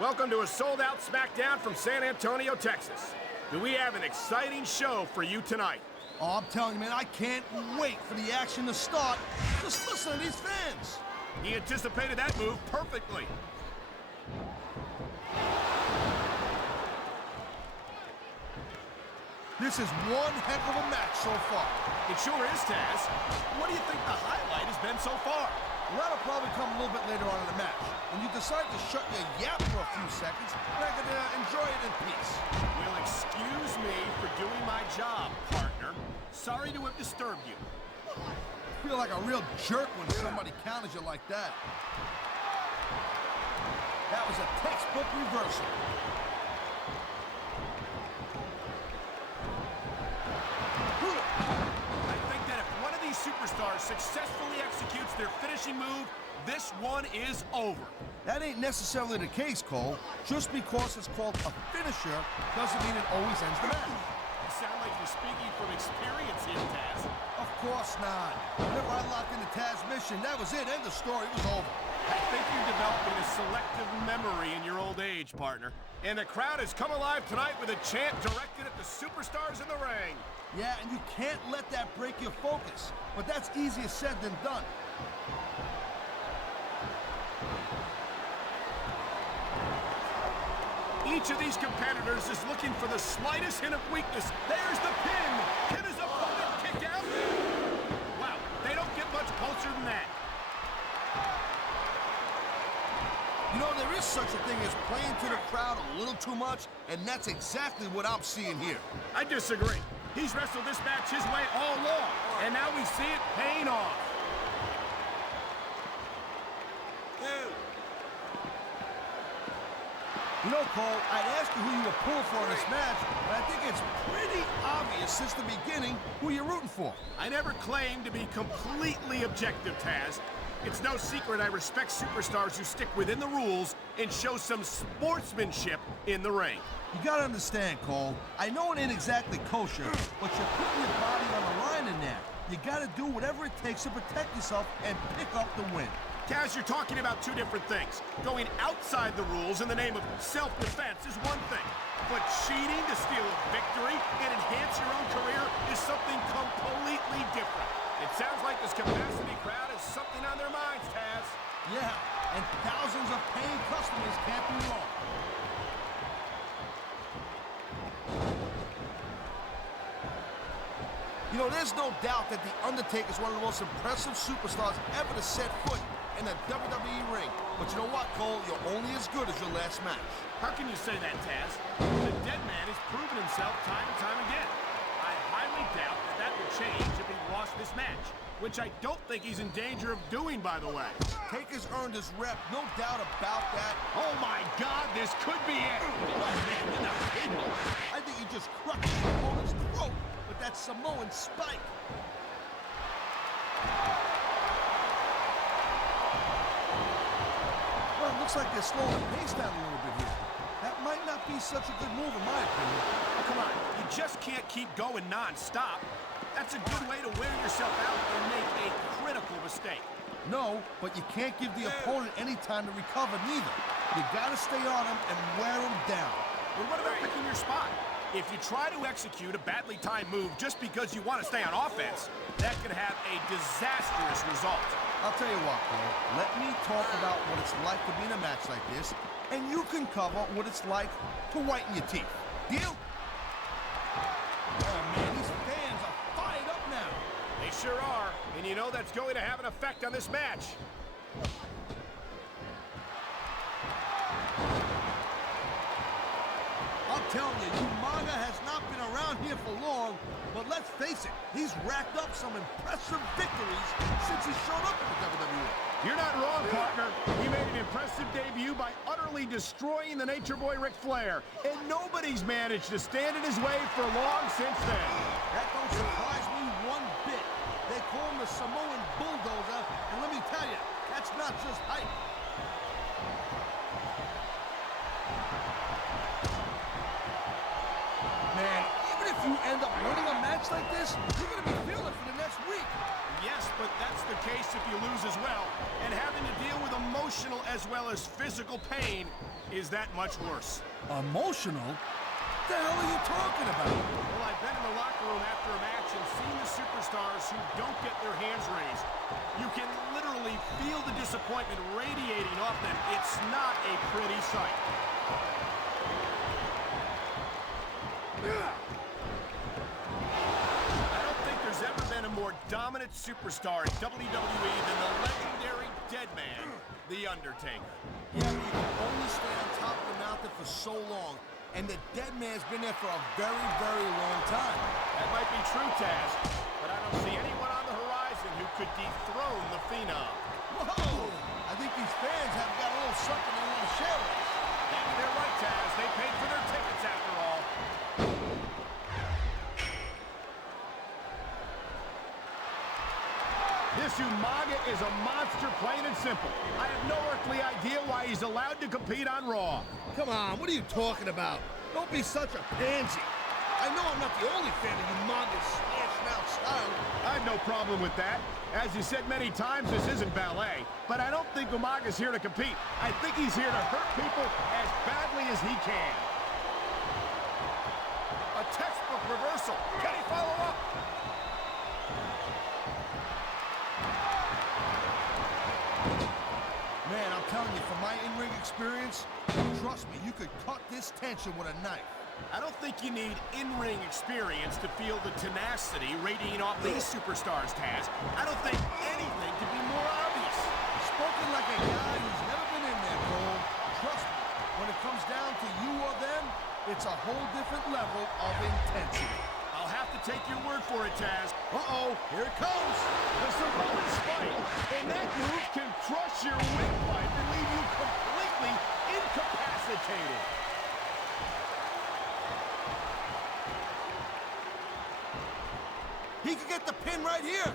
Welcome to a sold-out SmackDown from San Antonio, Texas. Do we have an exciting show for you tonight? Oh, I'm telling you, man, I can't wait for the action to start. Just listen to these fans. He anticipated that move perfectly. This is one heck of a match so far. It sure is, Taz. What do you think the highlight has been so far? Well, that'll probably come a little bit later on in the match. When you decide to shut your yap for a few seconds, and I can enjoy it in peace. Well, excuse me for doing my job, partner. Sorry to have disturbed you. I feel like a real jerk when somebody counters you like that. That was a textbook reversal. I think that if one of these superstars successfully executes their finishing move, this one is over. That ain't necessarily the case, Cole. Just because it's called a finisher doesn't mean it always ends the match. You sound like you're speaking from experience here, Taz. Of course not. Whenever I locked into Taz's mission, that was it. End of story. It was over. I think you're developing a selective memory in your old age, partner. And the crowd has come alive tonight with a chant directed at the superstars in the ring. Yeah, and you can't let that break your focus. But that's easier said than done. Each of these competitors is looking for the slightest hint of weakness. There's the pin. Can his opponent kick out? Wow, they don't get much closer than that. You know, there is such a thing as playing to the crowd a little too much, and that's exactly what I'm seeing here. I disagree. He's wrestled this match his way all along, and now we see it paying off. You know, Cole, I'd ask you who you were pulling for in this match, but I think it's pretty obvious since the beginning who you're rooting for. I never claimed to be completely objective, Taz. It's no secret I respect superstars who stick within the rules and show some sportsmanship in the ring. You gotta understand, Cole, I know it ain't exactly kosher, but you're putting your body on the line in there. You gotta do whatever it takes to protect yourself and pick up the win. Taz, you're talking about two different things. Going outside the rules in the name of self-defense is one thing, but cheating to steal a victory and enhance your own career is something completely different. It sounds like this capacity crowd has something on their minds, Taz. Yeah, and thousands of paying customers can't be wrong. You know, there's no doubt that The Undertaker is one of the most impressive superstars ever to set foot in a WWE ring. But you know what, Cole? You're only as good as your last match. How can you say that, Taz? The dead man has proven himself time and time again. I highly doubt that will change if he lost this match, which I don't think he's in danger of doing, by the way. Taker's earned his rep, no doubt about that. Oh my God, this could be it! Oh man, you're not kidding. I think he just crushed his opponent's throat with that Samoan spike. Well, it looks like they're slowing the pace down a little bit here. That might not be such a good move in my opinion. Oh, come on, you just can't keep going non-stop. That's a good way to wear yourself out and make a critical mistake. No, but you can't give the opponent any time to recover neither. You gotta stay on him and wear him down. Well, what about picking your spot? If you try to execute a badly timed move just because you want to stay on offense, that could have a disastrous result. I'll tell you what, Cole. Let me talk about what it's like to be in a match like this, and you can cover what it's like to whiten your teeth. Deal? Oh, man, these fans are fired up now. They sure are, and you know that's going to have an effect on this match. I'm telling you, Omaga has not been around here for long, but let's face it, he's racked up some impressive victories since he showed up in the WWE. You're not wrong, partner. He made an impressive debut by utterly destroying the Nature Boy Ric Flair, and nobody's managed to stand in his way for long since then. That don't surprise me one bit. They call him the Samoan Bulldozer, and let me tell you, that's not just hype. Man, even if you end up winning a match like this, you're going to be feeling for the next week. Yes, but that's the case if you lose as well. And having to deal with emotional as as well as physical pain is that much worse. Emotional? What the hell are you talking about? Well, I've been in the locker room after a match and seen the superstars who don't get their hands raised. You can literally feel the disappointment radiating off them. It's not a pretty sight. I don't think there's ever been a more dominant superstar in WWE than the legendary dead man, The Undertaker. Yeah, but you can only stay on top of the mountain for so long, and the dead man's been there for a very, very long time. That might be true, Taz, but I don't see anyone on the horizon who could dethrone the Phenom. Whoa! I think these fans have got a little something they want to share with us. That's their right, Taz. They paid for their tickets after all. This Umaga is a monster, plain and simple. I have no earthly idea why he's allowed to compete on Raw. Come on, what are you talking about? Don't be such a pansy. I know I'm not the only fan of Umaga's smash-mouth style. I have no problem with that. As you said many times, this isn't ballet. But I don't think Umaga's here to compete. I think he's here to hurt people as badly as he can. A textbook reversal. Can he follow up? Man, I'm telling you, from my in-ring experience, trust me, you could cut this tension with a knife. I don't think you need in-ring experience to feel the tenacity radiating off these superstars, Taz. I don't think anything could be more obvious. Spoken like a guy who's never been in there, Cole. Trust me, when it comes down to you or them, it's a whole different level of intensity. I'll have to take your word for it, Taz. Uh-oh, here it comes. The Samoan spike, and that move can crush your windpipe and leave you completely incapacitated. He could get the pin right here.